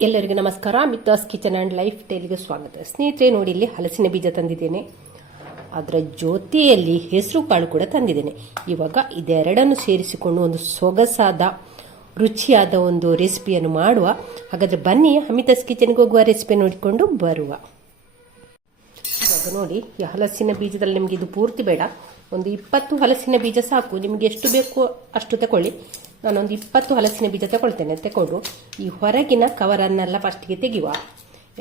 ಎಲ್ಲರಿಗೂ ನಮಸ್ಕಾರ. ಮಿತ್ತಾಸ್ kitchen and life ಸ್ಟೈಲ್ಗೆ ಸ್ವಾಗತ. ಸ್ನೇಹಿತರೆ, ನೋಡಿ ಇಲ್ಲಿ ಹಲಸಿನ ಬೀಜ ತಂದಿದ್ದೇನೆ. ಅದರ ಜೊತೆಯಲ್ಲಿ ಹೆಸರು ಕಾಳು ಕೂಡ ತಂದಿದ್ದೇನೆ. ಇವಾಗ ಇದೆರಡನ್ನು ಸೇರಿಸಿಕೊಂಡು ಒಂದು ಸೊಗಸಾದ ರುಚಿಯಾದ ಒಂದು ರೆಸಿಪಿಯನ್ನು ಮಾಡುವ. ಹಾಗಾದರೆ ಬನ್ನಿ, ಅಮಿತಾಸ್ ಕಿಚನ್ಗೆ ಹೋಗುವ, ರೆಸಿಪಿ ನೋಡಿಕೊಂಡು ಬರುವ. ಇವಾಗ ನೋಡಿ, ಈ ಹಲಸಿನ ಬೀಜದಲ್ಲಿ ನಿಮಗೆ ಇದು ಪೂರ್ತಿ ಬೇಡ, ಒಂದು 20 ಹಲಸಿನ ಬೀಜ ಸಾಕು. ನಿಮಗೆ ಎಷ್ಟು ಬೇಕು ಅಷ್ಟು ತಗೊಳ್ಳಿ. ನಾನೊಂದು 20 ಹಲಸಿನ ಬೀಜ ತಗೊಳ್ತೇನೆ. ತಗೊಂಡು ಈ ಹೊರಗಿನ ಕವರನ್ನೆಲ್ಲ ಫಸ್ಟಿಗೆ ತೆಗೆಯುವ.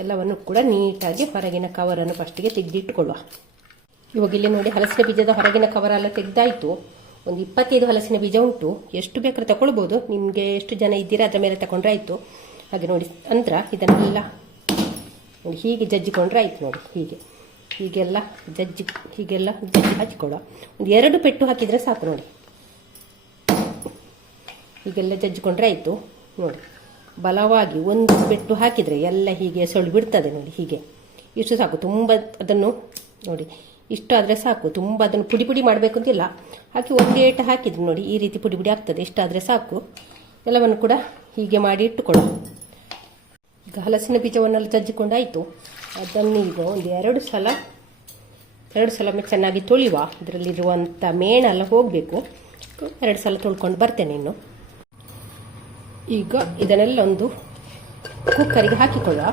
ಎಲ್ಲವನ್ನು ಕೂಡ ನೀಟಾಗಿ ಹೊರಗಿನ ಕವರನ್ನು ಫಸ್ಟಿಗೆ ತೆಗೆದಿಟ್ಟುಕೊಳ್ಳುವ. ಇವಾಗ ಇಲ್ಲಿ ನೋಡಿ, ಹಲಸಿನ ಬೀಜದ ಹೊರಗಿನ ಕವರೆಲ್ಲ ತೆಗೆದಾಯಿತು. ಒಂದು 25 ಹಲಸಿನ ಬೀಜ ಉಂಟು. ಎಷ್ಟು ಬೇಕಾದ್ರೆ ತಗೊಳ್ಬೋದು, ನಿಮಗೆ ಎಷ್ಟು ಜನ ಇದ್ದೀರಾ ಅದರ ಮೇಲೆ ತಗೊಂಡ್ರೆ ಆಯಿತು. ಹಾಗೆ ನೋಡಿ, ನಂತರ ಇದನ್ನೆಲ್ಲ ನೋಡಿ ಹೀಗೆ ಜಜ್ಜಿಕೊಂಡ್ರೆ ಆಯಿತು. ನೋಡಿ ಹೀಗೆಲ್ಲ ಜಜ್ಜಿ ಹಚ್ಕೊಳ್ಳುವ. ಒಂದು 2 ಪೆಟ್ಟು ಹಾಕಿದರೆ ಸಾಕು. ನೋಡಿ ಹೀಗೆಲ್ಲ ಜಜ್ಜಿಕೊಂಡ್ರೆ ಆಯಿತು. ನೋಡಿ, ಬಲವಾಗಿ ಒಂದು ಪೆಟ್ಟು ಹಾಕಿದರೆ ಎಲ್ಲ ಹೀಗೆ ಸೊಳ್ಳು ಬಿಡ್ತದೆ. ನೋಡಿ ಹೀಗೆ ಇಷ್ಟು ಸಾಕು. ತುಂಬ ಅದನ್ನು ನೋಡಿ ಇಷ್ಟು ಆದರೆ ಸಾಕು. ತುಂಬ ಅದನ್ನು ಪುಡಿ ಪುಡಿ ಮಾಡಬೇಕು ಅಂತಿಲ್ಲ. ಹಾಕಿ ಒಂದೇಟ ಹಾಕಿದ್ರೆ ನೋಡಿ ಈ ರೀತಿ ಪುಡಿ ಪುಡಿ ಆಗ್ತದೆ. ಇಷ್ಟಾದರೆ ಸಾಕು. ಎಲ್ಲವನ್ನು ಕೂಡ ಹೀಗೆ ಮಾಡಿ ಇಟ್ಟುಕೊಳ್ಳು. ಈಗ ಹಲಸಿನ ಬೀಜವನ್ನೆಲ್ಲ ಜಜ್ಜಿಕೊಂಡಾಯಿತು. ಅದನ್ನು ಈಗ ಒಂದು 2 ಸಲ ಚೆನ್ನಾಗಿ ತೊಳೆಯುವ. ಇದರಲ್ಲಿರುವಂಥ ಮೇಣೆಲ್ಲ ಹೋಗಬೇಕು. 2 ಸಲ ತೊಳ್ಕೊಂಡು ಬರ್ತೇನೆ ಇನ್ನು. ಈಗ ಇದನ್ನೆಲ್ಲ ಒಂದು ಕುಕ್ಕರಿಗೆ ಹಾಕಿಕೊಳ್ಳುವ.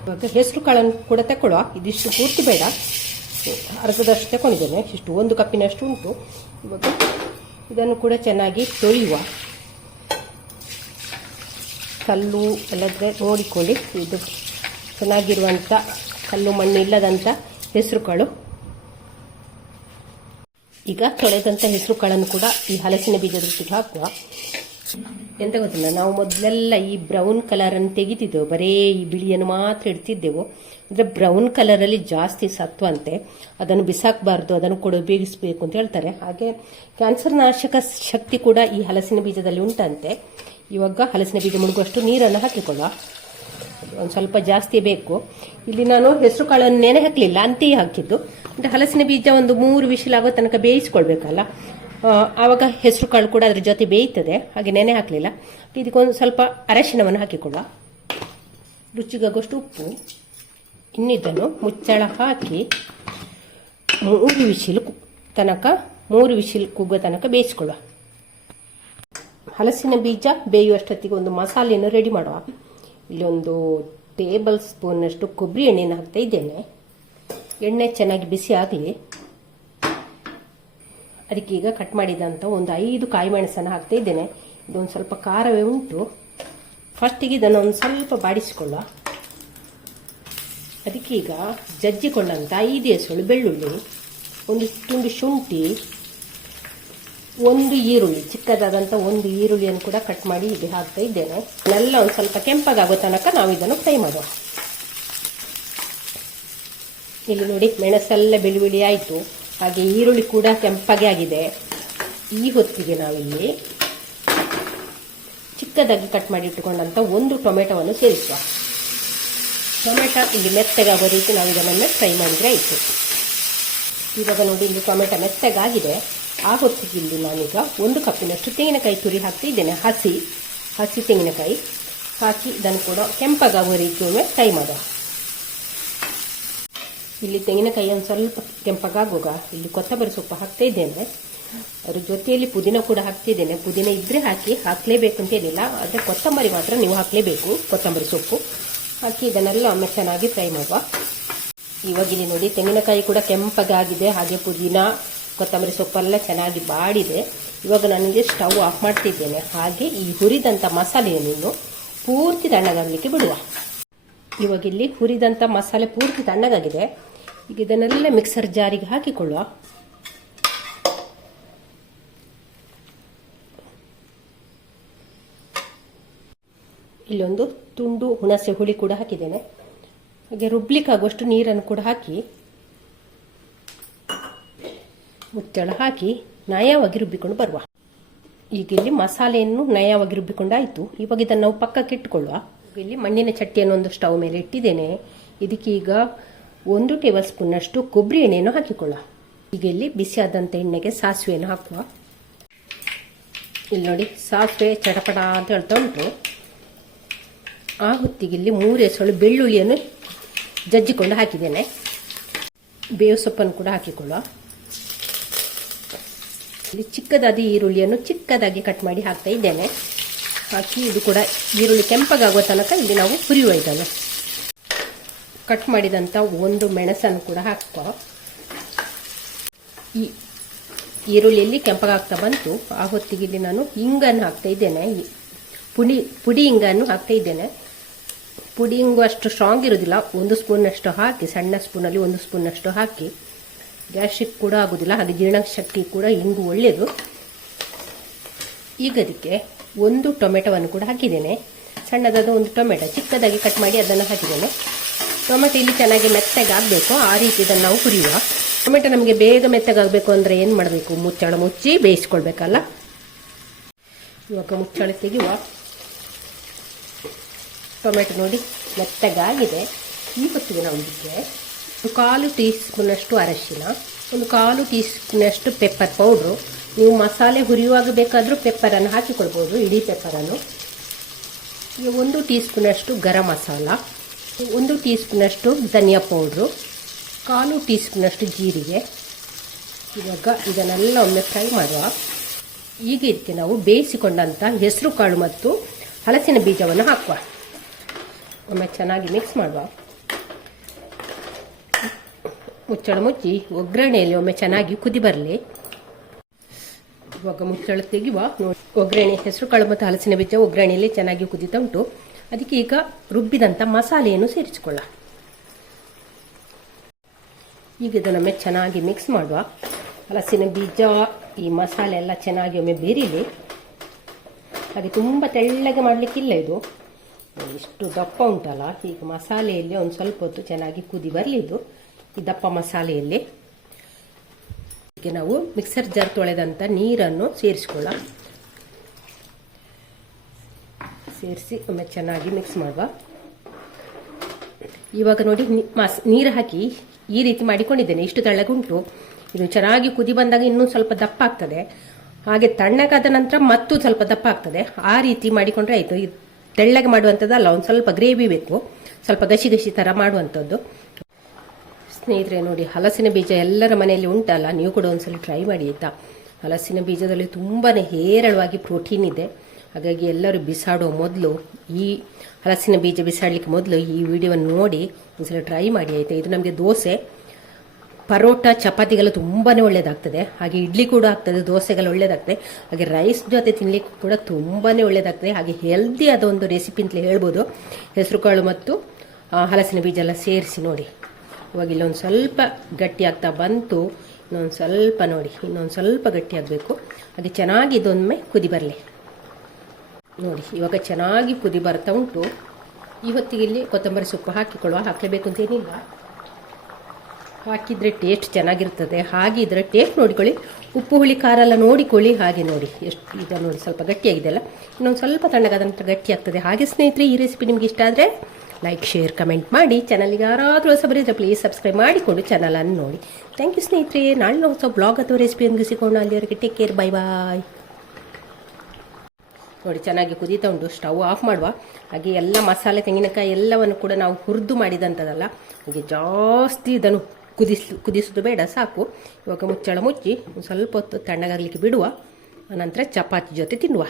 ಇವಾಗ ಹೆಸರು ಕಾಳನ್ನು ಕೂಡ ತಗೊಳ್ಳುವ. ಇದಿಷ್ಟು ಪೂರ್ತಿ ಬೇಡ, ಅರ್ಧದಷ್ಟು ತಗೊಂಡಿದ್ದೇನೆ. ಇಷ್ಟು 1 ಕಪ್ಪಿನಷ್ಟು ಉಂಟು. ಇವಾಗ ಇದನ್ನು ಕೂಡ ಚೆನ್ನಾಗಿ ತೊಳೆಯುವ. ಕಲ್ಲು ಎಲ್ಲದ್ರೆ ನೋಡಿಕೊಳ್ಳಿ. ಇದು ಚೆನ್ನಾಗಿರುವಂಥ ಕಲ್ಲು ಮಣ್ಣು ಇಲ್ಲದಂಥ ಹೆಸರು ಕಾಳು. ಈಗ ತೊಳೆದಂಥ ಹೆಸರು ಕಾಳನ್ನು ಕೂಡ ಈ ಹಲಸಿನ ಬೀಜದ ಜೊತೆಗೆ ಹಾಕುವ. ಎಂತ ಗೊತ್ತಿಲ್ಲ, ನಾವು ಮೊದಲೆಲ್ಲ ಈ ಬ್ರೌನ್ ಕಲರನ್ನು ತೆಗಿತಿದ್ದೆವು, ಬರೀ ಈ ಬಿಳಿಯನ್ನು ಮಾತ್ರ ಇಡ್ತಿದ್ದೆವು. ಅಂದರೆ ಬ್ರೌನ್ ಕಲರಲ್ಲಿ ಜಾಸ್ತಿ ಸತ್ವ ಅಂತೆ, ಅದನ್ನು ಬಿಸಾಕಬಾರ್ದು, ಅದನ್ನು ಕೂಡ ಉಪಯೋಗಿಸಬೇಕು ಅಂತ ಹೇಳ್ತಾರೆ. ಹಾಗೆ ಕ್ಯಾನ್ಸರ್ ನಾಶಕ ಶಕ್ತಿ ಕೂಡ ಈ ಹಲಸಿನ ಬೀಜದಲ್ಲಿ ಉಂಟಂತೆ. ಇವಾಗ ಹಲಸಿನ ಬೀಜ ಮುಳುಗುವಷ್ಟು ನೀರನ್ನು ಹಾಕಿಕೊಳ್ಳುವ. ಒಂದು ಸ್ವಲ್ಪ ಜಾಸ್ತಿ ಬೇಕು. ಇಲ್ಲಿ ನಾನು ಹೆಸರು ಕಾಳನ್ನು ನೆನೆ ಹಾಕಲಿಲ್ಲ, ಅಂತೆಯೇ ಹಾಕಿದ್ದು. ಅಂದರೆ ಹಲಸಿನ ಬೀಜ ಒಂದು 3 ವಿಶಿಲ್ ಆಗೋ ತನಕ ಬೇಯಿಸ್ಕೊಳ್ಬೇಕಲ್ಲ, ಆವಾಗ ಹೆಸರು ಕಾಳು ಕೂಡ ಅದ್ರ ಜೊತೆ ಬೇಯ್ತದೆ. ಹಾಗೆ ನೆನೆ ಹಾಕಲಿಲ್ಲ. ಇದಕ್ಕೊಂದು ಸ್ವಲ್ಪ ಅರಶಿನವನ್ನು ಹಾಕಿಕೊಳ್ಳುವ. ರುಚಿಗಾಗುವಷ್ಟು ಉಪ್ಪು. ಇನ್ನಿದನ್ನು ಮುಚ್ಚಳ ಹಾಕಿ 3 ವಿಶಿಲ್ ಕೂಗುವ ತನಕ ಬೇಯಿಸ್ಕೊಳ್ಳುವ. ಹಲಸಿನ ಬೀಜ ಬೇಯುವಷ್ಟೊತ್ತಿಗೆ ಒಂದು ಮಸಾಲೆಯನ್ನು ರೆಡಿ ಮಾಡುವ. ಇಲ್ಲಿ ಒಂದು ಟೇಬಲ್ ಸ್ಪೂನ್ನಷ್ಟು ಕೊಬ್ಬರಿ ಎಣ್ಣೆಯನ್ನು ಹಾಕ್ತಾ ಇದ್ದೇನೆ. ಎಣ್ಣೆ ಚೆನ್ನಾಗಿ ಬಿಸಿ ಆಗಲಿ. ಅದಕ್ಕೆ ಈಗ ಕಟ್ ಮಾಡಿದಂಥ ಒಂದು 5 ಕಾಯಿ ಮೆಣಸನ್ನು ಹಾಕ್ತಾ ಇದ್ದೇನೆ. ಇದೊಂದು ಸ್ವಲ್ಪ ಖಾರವೇ ಉಂಟು. ಫಸ್ಟಿಗೆ ಇದನ್ನು ಒಂದು ಸ್ವಲ್ಪ ಬಾಡಿಸಿಕೊಳ್ಳುವ. ಅದಕ್ಕೆ ಈಗ ಜಜ್ಜಿಕೊಂಡಂಥ 5 ಎಸಳು ಬೆಳ್ಳುಳ್ಳಿ, ಒಂದು ತುಂಡು ಶುಂಠಿ, 1 ಈರುಳ್ಳಿ, ಚಿಕ್ಕದಾದಂಥ 1 ಈರುಳ್ಳಿಯನ್ನು ಕೂಡ ಕಟ್ ಮಾಡಿ ಹೀಗೆ ಹಾಕ್ತಾ ಇದ್ದೇನೆ. ಎಲ್ಲ ಒಂದು ಸ್ವಲ್ಪ ಕೆಂಪಗಾಗೋ ತನಕ ನಾವು ಇದನ್ನು ಫ್ರೈ ಮಾಡುವ. ಇಲ್ಲಿ ನೋಡಿ, ಮೆಣಸೆಲ್ಲ ಬಿಳಿ ಆಯಿತು. ಹಾಗೆ ಈರುಳ್ಳಿ ಕೂಡ ಕೆಂಪಗೆ ಆಗಿದೆ. ಈ ಹೊತ್ತಿಗೆ ನಾವಿಲ್ಲಿ ಚಿಕ್ಕದಾಗಿ ಕಟ್ ಮಾಡಿ ಇಟ್ಟುಕೊಂಡಂಥ 1 ಟೊಮೆಟೊವನ್ನು ಸೇರಿಸುವ. ಟೊಮೆಟೊ ಇಲ್ಲಿ ಮೆತ್ತಗಾಗೋ ರೀತಿ ನಾವು ಇದನ್ನು ಫ್ರೈ ಮಾಡಿದರೆ ಆಯಿತು. ಇವಾಗ ನೋಡಿ, ಇಲ್ಲಿ ಟೊಮೆಟೊ ಮೆತ್ತಗಾಗಿದೆ. ಆ ಹೊತ್ತಿಗೆ ಇಲ್ಲಿ ನಾನೀಗ 1 ಕಪ್ಪಿನಷ್ಟು ತೆಂಗಿನಕಾಯಿ ತುರಿ ಹಾಕ್ತಾ ಇದ್ದೇನೆ. ಹಸಿ ತೆಂಗಿನಕಾಯಿ ಹಾಕಿ ಇದನ್ನು ಕೂಡ ಕೆಂಪಗಾಗುವ ರೀತಿಯೊಮ್ಮೆ ಫ್ರೈ ಮಾಡುವ. ಇಲ್ಲಿ ತೆಂಗಿನಕಾಯಿ ಒಂದು ಸ್ವಲ್ಪ ಕೆಂಪಗಾಗುವಾಗ ಇಲ್ಲಿ ಕೊತ್ತಂಬರಿ ಸೊಪ್ಪು ಹಾಕ್ತಾ ಇದ್ದೇನೆ. ಅದ್ರ ಜೊತೆಯಲ್ಲಿ ಪುದೀನ ಕೂಡ ಹಾಕ್ತಿದ್ದೇನೆ. ಪುದೀನ ಇದ್ರೆ ಹಾಕಲೇಬೇಕು ಅಂತೇನಿಲ್ಲ, ಆದರೆ ಕೊತ್ತಂಬರಿ ಮಾತ್ರ ನೀವು ಹಾಕಲೇಬೇಕು. ಕೊತ್ತಂಬರಿ ಸೊಪ್ಪು ಹಾಕಿ ಇದನ್ನೆಲ್ಲ ಒಮ್ಮೆ ಚೆನ್ನಾಗಿ ಫ್ರೈ ಮಾಡುವ. ಇವಾಗ ಇಲ್ಲಿ ನೋಡಿ, ತೆಂಗಿನಕಾಯಿ ಕೂಡ ಕೆಂಪಗಾಗಿದೆ. ಹಾಗೆ ಪುದೀನ ಕೊತ್ತಂಬರಿ ಸೊಪ್ಪೆಲ್ಲ ಚೆನ್ನಾಗಿ ಬಾಡಿದೆ. ಇವಾಗ ನನಗೆ ಸ್ಟವ್ ಆಫ್ ಮಾಡ್ತಿದ್ದೇನೆ. ಹಾಗೆ ಈ ಹುರಿದಂಥ ಮಸಾಲೆಯನ್ನು ಪೂರ್ತಿ ತಣ್ಣಗಾಗಲಿಕ್ಕೆ ಬಿಡುವ. ಇವಾಗ ಇಲ್ಲಿ ಹುರಿದಂಥ ಮಸಾಲೆ ಪೂರ್ತಿ ತಣ್ಣಗಾಗಿದೆ. ಈಗ ಇದನ್ನೆಲ್ಲ ಮಿಕ್ಸರ್ ಜಾರಿಗೆ ಹಾಕಿಕೊಳ್ಳುವ. ಇಲ್ಲೊಂದು ತುಂಡು ಹುಣಸೆ ಹುಳಿ ಕೂಡ ಹಾಕಿದ್ದೇನೆ. ಹಾಗೆ ರುಬ್ಲಿಕ್ಕಾಗುವಷ್ಟು ನೀರನ್ನು ಕೂಡ ಹಾಕಿ ಮುಚ್ಚಳ ಹಾಕಿ ನಯವಾಗಿ ರುಬ್ಬಿಕೊಂಡು ಬರುವ. ಈಗ ಇಲ್ಲಿ ಮಸಾಲೆಯನ್ನು ನಯವಾಗಿ ರುಬ್ಬಿಕೊಂಡಾಯಿತು. ಇವಾಗ ಇದನ್ನು ನಾವು ಪಕ್ಕಕ್ಕೆ ಇಟ್ಟುಕೊಳ್ಳುವ. ಇಲ್ಲಿ ಮಣ್ಣಿನ ಚಟ್ಟಿಯನ್ನು ಒಂದು ಸ್ಟವ್ ಮೇಲೆ ಇಟ್ಟಿದ್ದೇನೆ. ಇದಕ್ಕೆ ಈಗ 1 ಟೇಬಲ್ ಸ್ಪೂನ್ನಷ್ಟು ಕೊಬ್ಬರಿ ಎಣ್ಣೆಯನ್ನು ಹಾಕಿಕೊಳ್ಳುವ. ಈಗ ಇಲ್ಲಿ ಬಿಸಿಯಾದಂಥ ಎಣ್ಣೆಗೆ ಸಾಸಿವೆಯನ್ನು ಹಾಕುವ. ಇಲ್ಲಿ ನೋಡಿ, ಸಾಸಿವೆ ಚಟಪಟ ಅಂತ ಹೇಳ್ತಾ ಉಂಟು. ಆ ಹೊತ್ತಿಗೆ ಇಲ್ಲಿ 3 ಎಸಳು ಬೆಳ್ಳುಳ್ಳಿಯನ್ನು ಜಜ್ಜಿಕೊಂಡು ಹಾಕಿದ್ದೇನೆ. ಬೇವು ಸೊಪ್ಪನ್ನು ಕೂಡ ಹಾಕಿಕೊಳ್ಳುವ. ಇಲ್ಲಿ ಚಿಕ್ಕದಾದ ಈರುಳ್ಳಿಯನ್ನು ಚಿಕ್ಕದಾಗಿ ಕಟ್ ಮಾಡಿ ಹಾಕ್ತಾ ಇದ್ದೇನೆ. ಹಾಕಿ ಇದು ಕೂಡ ಈರುಳ್ಳಿ ಕೆಂಪಗಾಗುವ ತನಕ ಇಲ್ಲಿ ನಾವು ಹುರಿಯುವ. ಇದನ್ನು ಕಟ್ ಮಾಡಿದಂಥ 1 ಮೆಣಸನ್ನು ಕೂಡ ಹಾಕುವ. ಈ ಈರುಳ್ಳಿಯಲ್ಲಿ ಕೆಂಪಗಾಗ್ತಾ ಬಂತು. ಆ ಹೊತ್ತಿಗೆ ಇಲ್ಲಿ ನಾನು ಹಿಂಗನ್ನು ಹಾಕ್ತಾ ಇದ್ದೇನೆ. ಪುಡಿ ಹಿಂಗನ್ನು ಹಾಕ್ತಾ ಇದ್ದೇನೆ. ಪುಡಿ ಹಿಂಗು ಅಷ್ಟು ಸ್ಟ್ರಾಂಗ್ ಇರೋದಿಲ್ಲ. 1 ಸ್ಪೂನಷ್ಟು ಹಾಕಿ, ಸಣ್ಣ ಸ್ಪೂನಲ್ಲಿ 1 ಸ್ಪೂನಷ್ಟು ಹಾಕಿ. ಗ್ಯಾಸ್ಟ್ರಿಕ್ ಕೂಡ ಆಗೋದಿಲ್ಲ, ಹಾಗೆ ಜೀರ್ಣಶಕ್ತಿ ಕೂಡ ಹಿಂಗು ಒಳ್ಳೆಯದು. ಈಗ ಅದಕ್ಕೆ 1 ಟೊಮೆಟೊವನ್ನು ಕೂಡ ಹಾಕಿದ್ದೇನೆ. ಸಣ್ಣದಾದ 1 ಟೊಮೆಟೊ ಚಿಕ್ಕದಾಗಿ ಕಟ್ ಮಾಡಿ ಅದನ್ನು ಹಾಕಿದ್ದೇನೆ. ಟೊಮೆಟೊ ಇಲ್ಲಿ ಚೆನ್ನಾಗಿ ಮೆತ್ತಗೆ ಆಗಬೇಕು, ಆ ರೀತಿ ಇದನ್ನು ನಾವು ಹುರಿಯುವ. ಟೊಮೆಟೊ ನಮಗೆ ಬೇಗ ಮೆತ್ತಗಾಗಬೇಕು ಅಂದರೆ ಏನು ಮಾಡಬೇಕು? ಮುಚ್ಚಳ ಮುಚ್ಚಿ ಬೇಯಿಸ್ಕೊಳ್ಬೇಕಲ್ಲ. ಇವಾಗ ಮುಚ್ಚಳ ತೆಗೆಯುವ. ಟೊಮೆಟೊ ನೋಡಿ ಮೆತ್ತಗಾಗಿದೆ. ಈ ಹೊತ್ತಿಗೆ ನಾವು ಇದಕ್ಕೆ 1/4 ಟೀ ಸ್ಪೂನಷ್ಟು ಅರಶಿನ, 1/4 ಟೀ ಸ್ಪೂನಷ್ಟು ಪೆಪ್ಪರ್ ಪೌಡ್ರು. ನೀವು ಮಸಾಲೆ ಹುರಿಯುವಾಗ ಬೇಕಾದರೂ ಪೆಪ್ಪರನ್ನು ಹಾಕಿಕೊಳ್ಬೋದು, ಇಡೀ ಪೆಪ್ಪರನ್ನು. ಈಗ 1 ಟೀ ಸ್ಪೂನಷ್ಟು ಗರಂ ಮಸಾಲ, 1 ಟೀ ಸ್ಪೂನಷ್ಟು ಧನಿಯಾ ಪೌಡ್ರು, 1/4 ಟೀ ಸ್ಪೂನಷ್ಟು ಜೀರಿಗೆ. ಇವಾಗ ಇದನ್ನೆಲ್ಲ ಒಮ್ಮೆ ಫ್ರೈ ಮಾಡುವ. ಈಗ ಇದಕ್ಕೆ ನಾವು ಬೇಯಿಸಿಕೊಂಡಂಥ ಹೆಸರು ಕಾಳು ಮತ್ತು ಹಲಸಿನ ಬೀಜವನ್ನು ಹಾಕುವ. ಒಮ್ಮೆ ಚೆನ್ನಾಗಿ ಮಿಕ್ಸ್ ಮಾಡುವ. ಮುಚ್ಚಳ ಮುಚ್ಚಿ ಒಗ್ಗರಣೆಯಲ್ಲಿ ಒಮ್ಮೆ ಚೆನ್ನಾಗಿ ಕುದಿ ಬರಲಿ. ಇವಾಗ ಮುಚ್ಚಳ ತೆಗೆಯುವ. ನೋಡಿ, ಒಗ್ಗರಣೆ ಹೆಸರು ಕಾಳು ಮತ್ತು ಹಲಸಿನ ಬೀಜ ಒಗ್ಗರಣೆಯಲ್ಲಿ ಚೆನ್ನಾಗಿ ಕುದಿತಾ ಉಂಟು. ಅದಕ್ಕೆ ಈಗ ರುಬ್ಬಿದಂಥ ಮಸಾಲೆಯನ್ನು ಸೇರಿಸಿಕೊಳ್ಳ. ಈಗ ಇದನ್ನೊಮ್ಮೆ ಚೆನ್ನಾಗಿ ಮಿಕ್ಸ್ ಮಾಡುವ. ಹಲಸಿನ ಬೀಜ ಈ ಮಸಾಲೆ ಎಲ್ಲ ಚೆನ್ನಾಗಿ ಒಮ್ಮೆ ಬೇರಿಲಿ. ಹಾಗೆ ತುಂಬ ತೆಳ್ಳಗೆ ಮಾಡಲಿಕ್ಕಿಲ್ಲ. ಇದು ಇಷ್ಟು ದಪ್ಪ ಉಂಟಲ್ಲ. ಈಗ ಮಸಾಲೆಯಲ್ಲಿ ಒಂದು ಸ್ವಲ್ಪ ಹೊತ್ತು ಚೆನ್ನಾಗಿ ಕುದಿ ಬರಲಿ. ಇದು ಈ ದಪ್ಪ ಮಸಾಲೆಯಲ್ಲಿ ಈಗ ನಾವು ಮಿಕ್ಸರ್ ಜಾರ್ ತೊಳೆದಂಥ ನೀರನ್ನು ಸೇರಿಸಿಕೊಳ್ಳ. ಸೇರಿಸಿ ಒಮ್ಮೆ ಚೆನ್ನಾಗಿ ಮಿಕ್ಸ್ ಮಾಡುವ. ಇವಾಗ ನೋಡಿ, ನೀರು ಹಾಕಿ ಈ ರೀತಿ ಮಾಡಿಕೊಂಡಿದ್ದೇನೆ. ಇಷ್ಟು ತೆಳ್ಳಗುಂಟು. ಇದು ಚೆನ್ನಾಗಿ ಕುದಿ ಬಂದಾಗ ಇನ್ನೂ ಸ್ವಲ್ಪ ದಪ್ಪ ಆಗ್ತದೆ. ಹಾಗೆ ತಣ್ಣಗಾದ ನಂತರ ಮತ್ತೂ ಸ್ವಲ್ಪ ದಪ್ಪ ಆಗ್ತದೆ. ಆ ರೀತಿ ಮಾಡಿಕೊಂಡ್ರೆ ಆಯಿತು. ತೆಳ್ಳಗೆ ಮಾಡುವಂಥದ್ದಲ್ಲ, ಒಂದು ಸ್ವಲ್ಪ ಗ್ರೇವಿ ಬೇಕು, ಸ್ವಲ್ಪ ಗಸಿ ಗಸಿ ಥರ ಮಾಡುವಂಥದ್ದು. ಸ್ನೇಹಿತರೆ ನೋಡಿ, ಹಲಸಿನ ಬೀಜ ಎಲ್ಲರ ಮನೆಯಲ್ಲಿ ಉಂಟಲ್ಲ, ನೀವು ಕೂಡ ಒಂದ್ಸಲ ಟ್ರೈ ಮಾಡಿ ಆಯಿತಾ. ಹಲಸಿನ ಬೀಜದಲ್ಲಿ ತುಂಬಾ ಹೇರಳವಾಗಿ ಪ್ರೋಟೀನ್ ಇದೆ. ಹಾಗಾಗಿ ಎಲ್ಲರೂ ಬಿಸಾಡೋ ಮೊದಲು, ಈ ಹಲಸಿನ ಬೀಜ ಬಿಸಾಡಲಿಕ್ಕೆ ಮೊದಲು ಈ ವಿಡಿಯೋವನ್ನು ನೋಡಿ ಒಂದ್ಸಲ ಟ್ರೈ ಮಾಡಿ ಆಯಿತಾ. ಇದು ನಮಗೆ ದೋಸೆ, ಪರೋಟ, ಚಪಾತಿಗೆಲ್ಲ ತುಂಬಾ ಒಳ್ಳೆಯದಾಗ್ತದೆ. ಹಾಗೆ ಇಡ್ಲಿ ಕೂಡ ಆಗ್ತದೆ, ದೋಸೆಗೆಲ್ಲ ಒಳ್ಳೆಯದಾಗ್ತದೆ. ಹಾಗೆ ರೈಸ್ ಜೊತೆ ತಿನ್ನಲಿಕ್ಕೆ ಕೂಡ ತುಂಬಾ ಒಳ್ಳೆಯದಾಗ್ತದೆ. ಹಾಗೆ ಹೆಲ್ದಿ ಆದ ಒಂದು ರೆಸಿಪಿ ಅಂತಲೇ ಹೇಳ್ಬೋದು. ಹೆಸರು ಕಾಳು ಮತ್ತು ಹಲಸಿನ ಬೀಜ ಎಲ್ಲ ಸೇರಿಸಿ ನೋಡಿ. ಇವಾಗ ಇಲ್ಲೊಂದು ಸ್ವಲ್ಪ ಗಟ್ಟಿ ಆಗ್ತಾ ಬಂತು. ಇನ್ನೊಂದು ಸ್ವಲ್ಪ ನೋಡಿ, ಇನ್ನೊಂದು ಸ್ವಲ್ಪ ಗಟ್ಟಿ ಆಗಬೇಕು. ಹಾಗೆ ಚೆನ್ನಾಗಿ ಇದೊಮ್ಮೆ ಕುದಿ ಬರಲಿ. ನೋಡಿ, ಇವಾಗ ಚೆನ್ನಾಗಿ ಕುದಿ ಬರ್ತಾ ಉಂಟು. ಈ ಹೊತ್ತಿಗೆ ಇಲ್ಲಿ ಕೊತ್ತಂಬರಿ ಸೊಪ್ಪು ಹಾಕಿಕೊಳ್ಳುವ. ಹಾಕಲೇಬೇಕು ಅಂತೇನಿಲ್ಲ, ಹಾಕಿದರೆ ಟೇಸ್ಟ್ ಚೆನ್ನಾಗಿರ್ತದೆ. ಹಾಗೆ ಇದ್ರೆ ಟೇಸ್ಟ್ ನೋಡಿಕೊಳ್ಳಿ, ಉಪ್ಪು ಹುಳಿ ಖಾರ ಎಲ್ಲ ನೋಡಿಕೊಳ್ಳಿ. ಹಾಗೆ ನೋಡಿ, ಎಷ್ಟು ಈಗ ನೋಡಿ ಸ್ವಲ್ಪ ಗಟ್ಟಿಯಾಗಿದೆಯಲ್ಲ, ಇನ್ನೊಂದು ಸ್ವಲ್ಪ ತಣ್ಣಗಾದ ನಂತರ ಗಟ್ಟಿ ಆಗ್ತದೆ. ಹಾಗೆ ಸ್ನೇಹಿತರೆ, ಈ ರೆಸಿಪಿ ನಿಮ್ಗೆ ಇಷ್ಟ ಆದರೆ ಲೈಕ್, ಶೇರ್, ಕಮೆಂಟ್ ಮಾಡಿ. ಚಾನಲ್ಗೆ ಯಾರಾದರೂ ಹೊಸಬರಿದ್ರೆ ಪ್ಲೀಸ್ ಸಬ್ಸ್ಕ್ರೈಬ್ ಮಾಡಿಕೊಂಡು ಚಾನಲನ್ನು ನೋಡಿ. ಥ್ಯಾಂಕ್ ಯು ಸ್ನೇಹಿತರೆ. ನಾಳೆ ಹೊಸ ಬ್ಲಾಗ್ ಅಥವಾ ರೆಸಿಪಿಯನ್ನು ಸಿಗೋಣ. ಅಲ್ಲಿವರೆಗೆ ಟೇಕ್ ಕೇರ್, ಬೈ ಬಾಯ್. ನೋಡಿ, ಚೆನ್ನಾಗಿ ಕುದೀತಾ ಉಂಟು. ಸ್ಟವ್ ಆಫ್ ಮಾಡುವ. ಹಾಗೆ ಎಲ್ಲ ಮಸಾಲೆ, ತೆಂಗಿನಕಾಯಿ ಎಲ್ಲವನ್ನು ಕೂಡ ನಾವು ಹುರಿದು ಮಾಡಿದಂಥದ್ದಲ್ಲ. ಹಾಗೆ ಜಾಸ್ತಿ ಇದನ್ನು ಕುದಿಸೋದು ಬೇಡ, ಸಾಕು. ಇವಾಗ ಮುಚ್ಚಳ ಮುಚ್ಚಿ ಸ್ವಲ್ಪ ಹೊತ್ತು ತಣ್ಣಗಾಗಲಿಕ್ಕೆ ಬಿಡುವ. ನಂತರ ಚಪಾತಿ ಜೊತೆ ತಿನ್ನುವ.